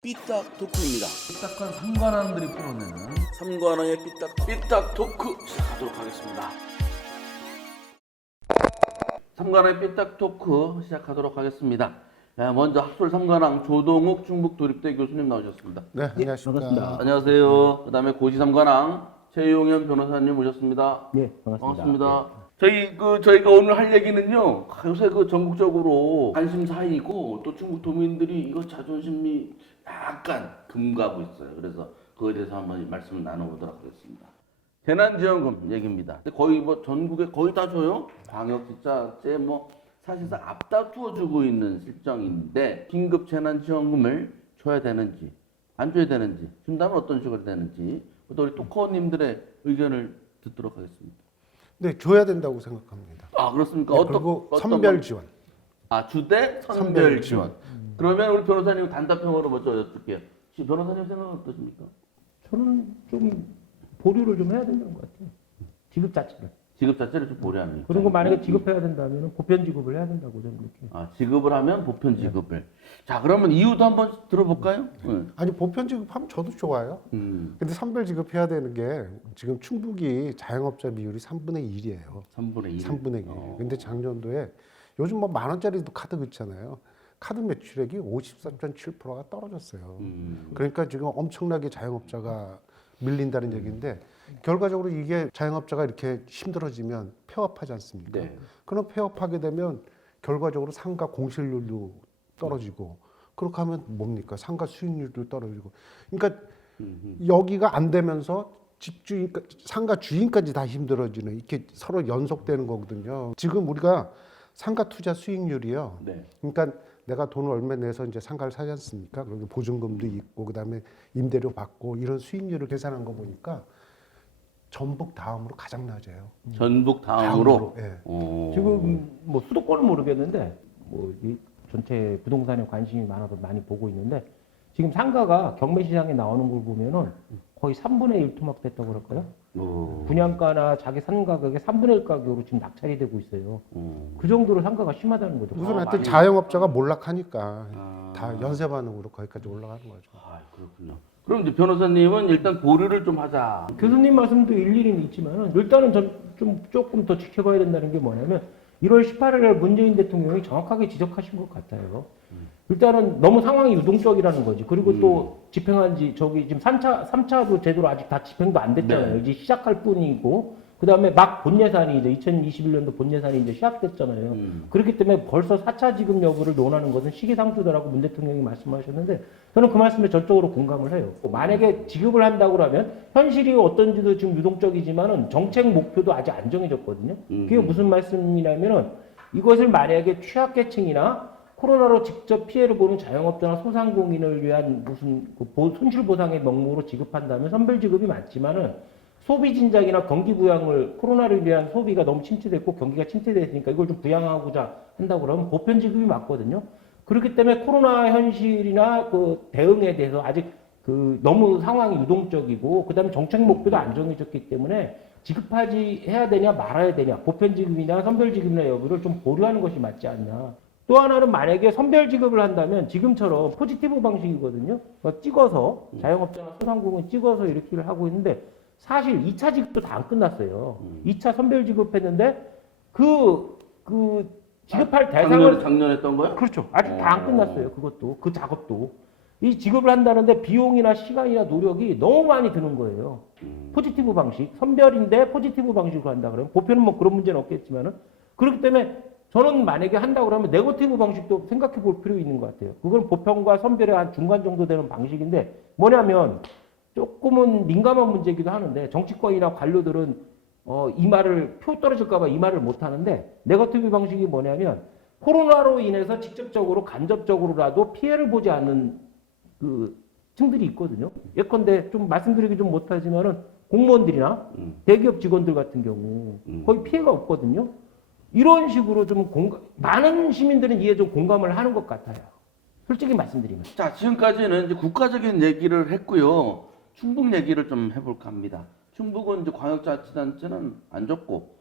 삐딱 토크입니다. 삐딱한 상관왕들이 풀어내는 삼관왕의 삐딱 토크 시작하도록 하겠습니다. 삼관왕의 삐딱 토크 시작하도록 하겠습니다. 먼저 학술 삼관왕 조동욱 충북도립대 교수님 나오셨습니다. 네, 안녕하십니까. 반갑습니다. 안녕하세요. 그다음에 고시 삼관왕 최용현 변호사님 모셨습니다. 네, 반갑습니다. 반갑습니다. 저희가 오늘 할 얘기는요. 요새 전국적으로 관심사이고 또 충북 도민들이 이거 자존심이 약간 금가고 있어요. 그래서 그거에 대해서 한번 말씀을 나눠보도록 하겠습니다. 재난지원금 얘기입니다. 근데 거의 전국에 거의 다 줘요. 광역지자체 사실상 앞다투어 주고 있는 실정인데 긴급 재난지원금을 줘야 되는지 안 줘야 되는지 준다면 어떤 식으로 되는지 또 우리 토커님들의 의견을 듣도록 하겠습니다. 네, 줘야 된다고 생각합니다. 아 그렇습니까? 네, 그리고 선별 지원. 주대 선별 지원. 그러면 우리 변호사님 단답형으로 먼저 여쭐게요. 변호사님 생각은 어떠십니까? 저는 좀 보류를 좀 해야 된다는 것 같아요. 지급 자체를. 지급 자체를 좀 보류하는. 그리고 만약에 지급해야 된다면 보편 지급을 해야 된다고 저는 그렇게. 지급을 하면 보편 지급을. 자 그러면 이유도 한번 들어볼까요? 네. 아니 보편 지급하면 저도 좋아요. 근데 선별 지급해야 되는 게 지금 충북이 자영업자 비율이 3분의 1이에요. 3분의 1. 3분의 1. 근데 작년도에 요즘 10,000원짜리도 카드 있잖아요. 카드 매출액이 54.7%가 떨어졌어요. 그러니까 지금 엄청나게 자영업자가 밀린다는 얘기인데 결과적으로 이게 자영업자가 이렇게 힘들어지면 폐업하지 않습니까? 네. 그럼 폐업하게 되면 결과적으로 상가 공실률도 떨어지고 그렇게 하면 뭡니까? 상가 수익률도 떨어지고 그러니까 여기가 안 되면서 집주인, 상가 주인까지 다 힘들어지는 이렇게 서로 연속되는 거거든요. 지금 우리가 상가 투자 수익률이요. 네. 그러니까 내가 돈을 얼마 내서 이제 상가를 사지 않습니까? 그리고 보증금도 있고 그다음에 임대료 받고 이런 수익률을 계산한 거 보니까 전북 다음으로 가장 낮아요. 전북 다음으로. 예. 지금 수도권은 모르겠는데 이 전체 부동산에 관심이 많아서 많이 보고 있는데 지금 상가가 경매 시장에 나오는 걸 보면은 거의 3분의 1 토막됐다고 그럴까요? 분양가나 자기 산 가격의 3분의 1 가격으로 지금 낙찰이 되고 있어요. 그 정도로 상가가 심하다는 거죠. 우선 하여튼 자영업자가 몰락하니까 다 연쇄 반응으로 거기까지 올라가는 거죠. 그렇군요. 그럼 이제 변호사님은 일단 보류를 좀 하자. 교수님 말씀도 일리는 있지만은 일단은 좀 조금 더 지켜봐야 된다는 게 뭐냐면 1월 18일 날 문재인 대통령이 정확하게 지적하신 것 같아요. 일단은 너무 상황이 유동적이라는 거지. 그리고 또 집행한 지 지금 3차도 제대로 아직 다 집행도 안 됐잖아요. 네. 이제 시작할 뿐이고 그다음에 막 본 예산이 이제 2021년도 본 예산이 이제 시작됐잖아요. 그렇기 때문에 벌써 4차 지급 여부를 논하는 것은 시기상조다라고 문 대통령이 말씀하셨는데 저는 그 말씀에 전적으로 공감을 해요. 만약에 지급을 한다고 하면 현실이 어떤지도 지금 유동적이지만은 정책 목표도 아직 안 정해졌거든요. 그게 무슨 말씀이냐면은 이것을 만약에 취약계층이나 코로나로 직접 피해를 보는 자영업자나 소상공인을 위한 무슨 손실보상의 명목으로 지급한다면 선별 지급이 맞지만은 소비 진작이나 경기 부양을 코로나를 위한 소비가 너무 침체됐고 경기가 침체됐으니까 이걸 좀 부양하고자 한다고 그러면 보편 지급이 맞거든요. 그렇기 때문에 코로나 현실이나 그 대응에 대해서 아직 너무 상황이 유동적이고 그다음에 정책 목표도 안 정해졌기 때문에 해야 되냐 말아야 되냐 보편 지급이나 선별 지급이나 여부를 좀 보류하는 것이 맞지 않냐. 또 하나는 만약에 선별 지급을 한다면 지금처럼 포지티브 방식이거든요. 찍어서 자영업자나 소상공인 찍어서 이렇게 하고 있는데 사실 2차 지급도 다 안 끝났어요. 2차 선별 지급했는데 지급할 대상을 작년에 했던 거요? 그렇죠. 아직 다 안 끝났어요. 그것도 그 작업도 이 지급을 한다는데 비용이나 시간이나 노력이 너무 많이 드는 거예요. 포지티브 방식 선별인데 포지티브 방식으로 한다 그러면 보편은 그런 문제는 없겠지만은 그렇기 때문에 저는 만약에 한다고 그러면 네거티브 방식도 생각해 볼 필요 있는 것 같아요. 그건 보편과 선별의 한 중간 정도 되는 방식인데 뭐냐면 조금은 민감한 문제이기도 하는데 정치권이나 관료들은 이 말을 표 떨어질까 봐 이 말을 못 하는데 네거티브 방식이 뭐냐면 코로나로 인해서 직접적으로 간접적으로라도 피해를 보지 않는 층들이 있거든요. 예컨대 좀 말씀드리기 좀 못하지만은 공무원들이나 대기업 직원들 같은 경우 거의 피해가 없거든요. 이런 식으로 좀 많은 시민들은 이에 좀 공감을 하는 것 같아요. 솔직히 말씀드리면. 자, 지금까지는 이제 국가적인 얘기를 했고요. 충북 얘기를 좀 해볼까 합니다. 충북은 이제 광역자치단체는 안 줬고,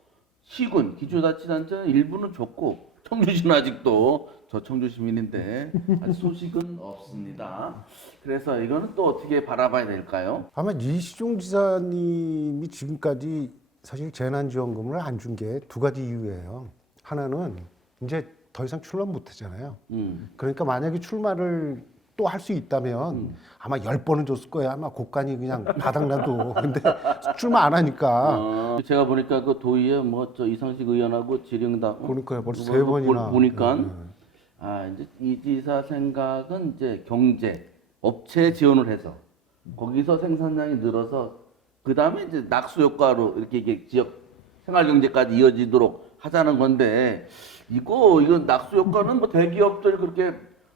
시군, 기초자치단체는 일부는 줬고, 청주시는 아직도 저 청주 시민인데 아직 소식은 없습니다. 그래서 이거는 또 어떻게 바라봐야 될까요? 아마 이시종 지사님이 지금까지 사실 재난지원금을 안 준 게 두 가지 이유예요. 하나는 이제 더 이상 출마 못 하잖아요. 그러니까 만약에 출마를 또 할 수 있다면 아마 10번은 줬을 거예요. 아마 곡간이 그냥 바닥나도. 근데 출마 안 하니까. 제가 보니까 그 도의회 뭐 저 이상식 의원하고 질의응답 그러니까요. 벌써 세 번이나. 보니까 이제 이 지사 생각은 이제 경제 업체 지원을 해서 거기서 생산량이 늘어서 그 다음에 이제 낙수 효과로 이렇게 이게 지역 생활 경제까지 이어지도록 하자는 건데 이거 낙수 효과는 뭐 대기업들 그렇게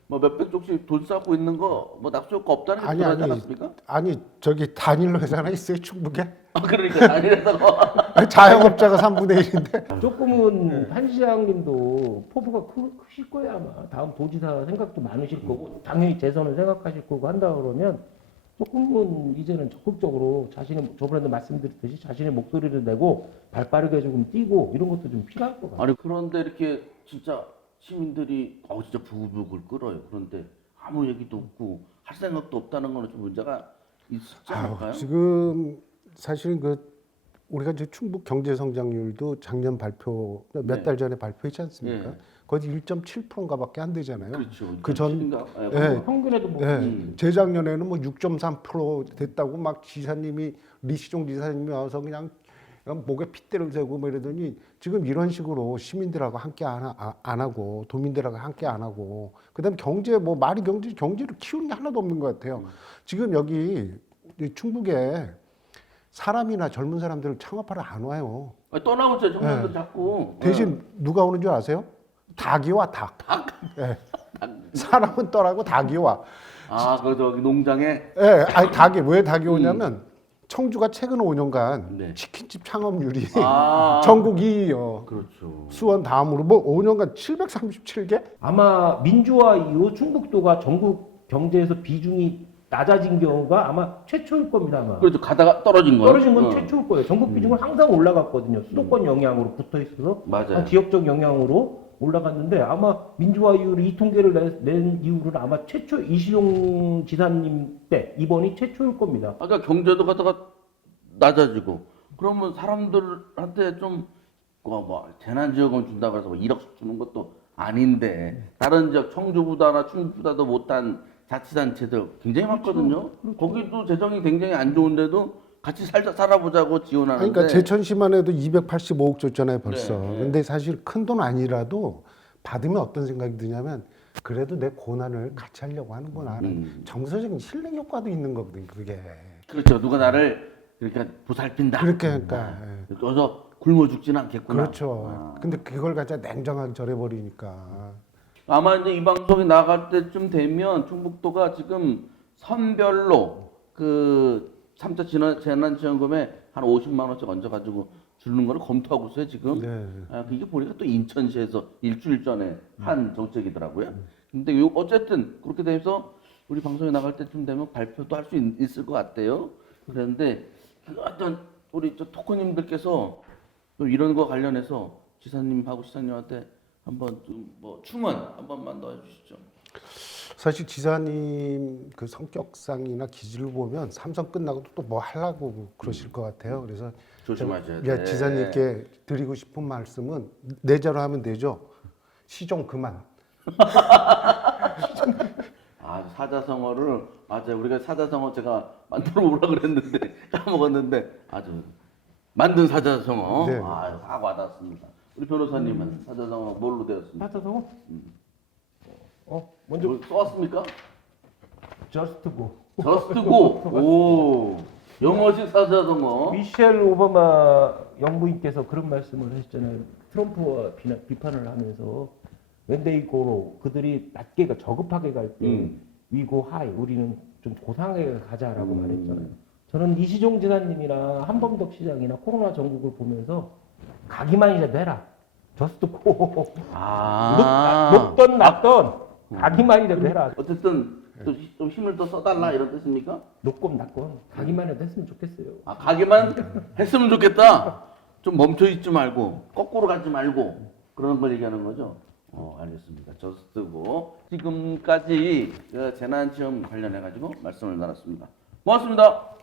뭐 몇백 쪽씩 돈 쌓고 있는 거 뭐 낙수 효과 없다는 게 아니, 드러나지 아니. 않았습니까? 아니 저기 단일로 회사나 있어요 충북에? 그러니까 단일에다가 자영업자가 3분의 1인데. 조금은 한 시장님도 포부가 크실 거예요 아마. 다음 도지사 생각도 많으실 거고 당연히 재선을 생각하실 거고 한다 그러면 조금은 이제는 적극적으로 자신의 저번에도 말씀드렸듯이 자신의 목소리를 내고 발빠르게 조금 뛰고 이런 것도 좀 필요할 것 같아요. 아니 그런데 이렇게 진짜 시민들이 진짜 부글부글 끓어요. 그런데 아무 얘기도 없고 할 생각도 없다는 거는 좀 문제가 있지 않을까요? 지금 사실은 우리가 이제 충북 경제 성장률도 작년 발표 몇 네. 달 전에 발표했지 않습니까? 네. 거의 1.7%인가밖에 안 되잖아요. 그렇죠. 그 전 예. 평균에도 뭐 재작년에는 뭐 6.3% 됐다고 막 지사님이 리시종 지사님이 와서 그냥 목에 핏대를 대고 뭐 이러더니 지금 이런 식으로 시민들하고 함께 안 하고 도민들하고 함께 안 하고 그다음 경제 뭐 말이 경제를 키우는 게 하나도 없는 것 같아요. 지금 여기 충북에 사람이나 젊은 사람들 창업하러 안 와요. 떠나고 있어요. 청년들 자꾸. 대신 누가 오는 줄 아세요? 닭이 와 닭. 예. 사람은 떠나고 닭이 와. 그 저기 농장에 예, 아니 닭이 왜 닭이 오냐면 청주가 최근 5년간 네. 치킨집 창업률이 아. 전국 2위요. 그렇죠. 수원 다음으로 뭐 5년간 737개? 아마 민주화 이후 충북도가 전국 경제에서 비중이 낮아진 경우가 아마 최초일 겁니다 아마. 그렇죠. 가다가 떨어진 거예요. 떨어진 건 최초일 거예요. 전국 비중은 항상 올라갔거든요. 수도권 영향으로 붙어 있어서 맞아요. 지역적 영향으로 올라갔는데 아마 민주화 이후로 이 통계를 낸 이후로는 아마 최초 이시용 지사님 때 이번이 최초일 겁니다. 아까 경제도 가다가 낮아지고 그러면 사람들한테 좀 뭐 재난지원금 준다고 해서 뭐 1억씩 주는 것도 아닌데 다른 지역 청주보다나 충북보다도 못한 자치단체들 굉장히 많거든요. 거기도 재정이 굉장히 안 좋은데도 같이 살아보자고 지원하는데. 그러니까 제천시만 해도 285억 줬잖아요 벌써. 네, 네. 근데 사실 큰 돈 아니라도 받으면 어떤 생각이 드냐면 그래도 내 고난을 같이 하려고 하는구나 하는 정서적인 실행 효과도 있는 거거든 그게. 그렇죠. 누가 나를 그러니까 보살핀다. 그렇게 그러니까. 예. 그래서 굶어 죽지는 않겠구나. 그렇죠. 근데 그걸 갖다 냉정하게 절해버리니까. 아마 이제 이 방송이 나갈 때쯤 되면 충북도가 지금 선별로 그 3차 재난지원금에 한 50만 원씩 얹어가지고 주는 거를 검토하고 있어요 지금. 네. 이게 보니까 또 인천시에서 일주일 전에 한 정책이더라고요. 근데 어쨌든 그렇게 돼서 우리 방송에 나갈 때쯤 되면 발표도 할 수 있을 것 같아요. 그런데 어떤 우리 저 토커님들께서 또 이런 거 관련해서 지사님하고 시장님한테 한번 뭐 충원 한 번만 더 해주시죠. 사실 지사님 그 성격상이나 기질을 보면 삼성 끝나고 또 뭐 하려고 그러실 것 같아요. 그래서 조심하셔야 예, 돼. 지사님께 드리고 싶은 말씀은 내자로 하면 되죠. 시종 그만. 사자성어를 맞아요. 우리가 사자성어 제가 만들어 보라 그랬는데 까먹었는데 아주 만든 사자성어. 네. 확 와닿습니다. 우리 변호사님은 사자성어 뭘로 되었습니까? 사자성어? 먼저 뭐 써왔습니까? just go. Just go. 오, 영어식 사자성어. 미셸 오바마 영부인께서 그런 말씀을 하셨잖아요. 트럼프와 비판을 하면서 when they go low, 그들이 낮게 저급하게 갈 때 we go high, 우리는 좀 고상하게 가자라고 말했잖아요. 저는 이시종 지사님이나 한범덕 시장이나 코로나 전국을 보면서 가기만이라도 해라. just go. 높던 낮던 가기만이라도 해라. 어쨌든 좀 힘을 더 써달라 이런 뜻입니까? 높건 낮건 가기만 해도 했으면 좋겠어요. 가기만 했으면 좋겠다. 좀 멈춰 있지 말고 거꾸로 가지 말고 그런 걸 얘기하는 거죠. 알겠습니다. 저 쓰고 지금까지 그 재난지원 관련해 가지고 말씀을 나눴습니다. 고맙습니다.